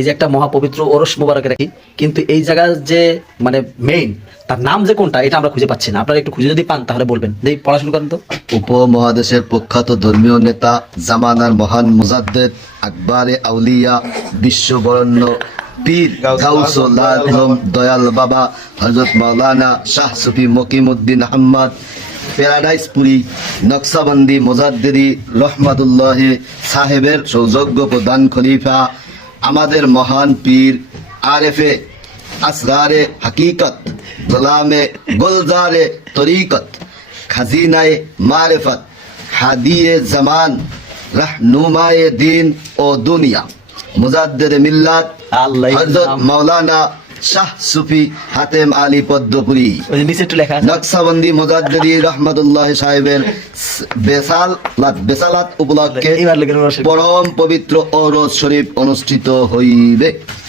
এই যে একটা মহাপবিত্র ওরস মোবারকে রাখি, কিন্তু এই জায়গার যে মানে মেইন তার নাম যে কোনটা এটা আমরা খুঁজে পাচ্ছি না। আপনারা একটু খুঁজে যদি পান তাহলে বলবেন। দেখি পড়াশোনা করেন তো। উপমহাদেশের প্রখ্যাত ধর্মীয় নেতা, জামানার মহান মুজাদ্দেদ, আকবরে আউলিয়া, বিশ্ববরণ্য পীর গাউসুল আজম দয়াল বাবা হযরত মাওলানা শাহ সুফি মকিমউদ্দিন আহমদ প্যারাডাইসপুরি নকশবন্দি মুজাদ্দিদি রহমাতুল্লাহ সাহেবের সৌযোগ্য প্রধান খলিফা, আমাদের মহান পীর আরেফে আসরারে হাকিকত, গোলামে গুলজারে তরিকত, খাজিনায়ে মারিফত, হাদিয়ে জামান, রাহনুমায়ে দিন ও দুনিয়া, মুজাদ্দিদ মিল্লাত আল্লাহ হযরত মাওলানা শাহ সুফি হাতেম আলী পদ্মপুরী ওই যে নিচে একটু লেখা আছে। নকশবন্দি মুজাদ্দিদি রহমাতুল্লাহ সাহেবের বেসালাত উপলক্ষে এবার লেখেন ওরস শরীফ। পরম পবিত্র ওরস শরীফ অনুষ্ঠিত হইবে।